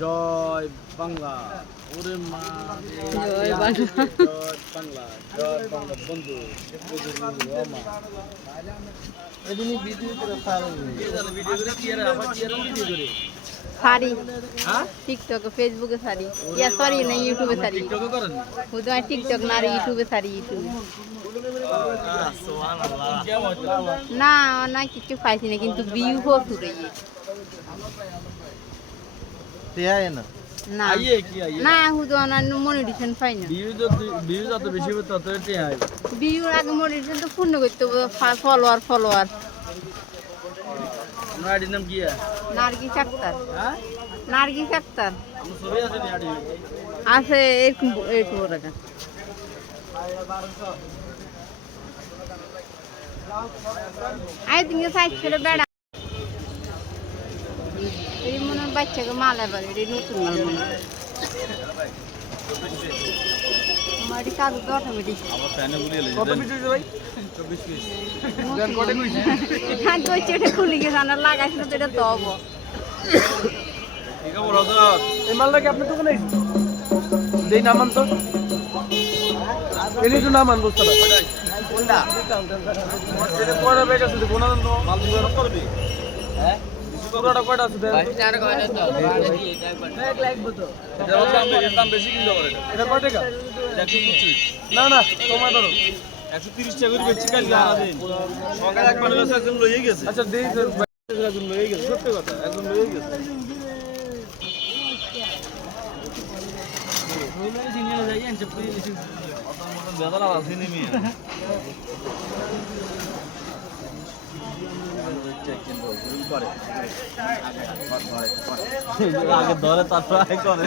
জয় বাংলা ওরে মা জয় বাংলা জয় বাংলা জয় বাংলা বন্ধু এদিনই ভিডিও করে সারি টিকটকে ফেসবুকে সারি ইয়া সরি না ইউটিউবে সারি টিকটক করেন শুধু টিকটক না আর ইউটিউবে সারি ইউটিউবে না না কিছু পাইছি না কিন্তু ভিউ প্রচুর না আইয়ে কি আইয়ে না শুধু অনন্য মনিটেশন পাই না ভিউ যত বেশি হবে তত আইবে ভিউ আগে মনিটেশন তো পূর্ণ করতে হবে ফলোয়ার আপনার আইডির নাম কি নার্গিস আক্তার হ্যাঁ নার্গিস আক্তার আমার ছবি আছে নি আইডি আছে এরকম টাকা আই দিকে সাইজ ছেড়ে বেড়া এই মনে হয় বাচ্চাকে মাল এবার এই নতুন মাল মনে হয় আমার এটি কাজ তো অটোমেটিক আমার ফ্যানে বলে এলে কত পিস হইছে ভাই 24 পিস গান কত কইছে হ্যাঁ তো চেটে খুলে গেছে না লাগাইছিল তো এটা তো হবো ঠিক আছে রজত এই মালটা কি আপনি দোকানে আইছেন দেই নামান তো এলি তো নামান বুঝতে না কোনটা এটা কোড়া বেগ আছে তো কোনা তো মাল দুটো করবি হ্যাঁ পুরোটা কয়টা আছে দেন চার কয়টা তো এক লাগবে তো এটা দাম বেশি কিনতে পারে এটা কয় টাকা 125 না তোমার ধরো 130 টাকা করে বেচি কাল গানা দেন সকালে এক মানুষ একজন লইয়ে গেছে আচ্ছা দেই একজন লইয়ে গেছে সত্যি কথা একজন লইয়ে গেছে রুমে জিনিয়া যাই আনছ পুরি লিখি অত মত বেদলা আছে নি মিয়া আগে ধরে তারপর করে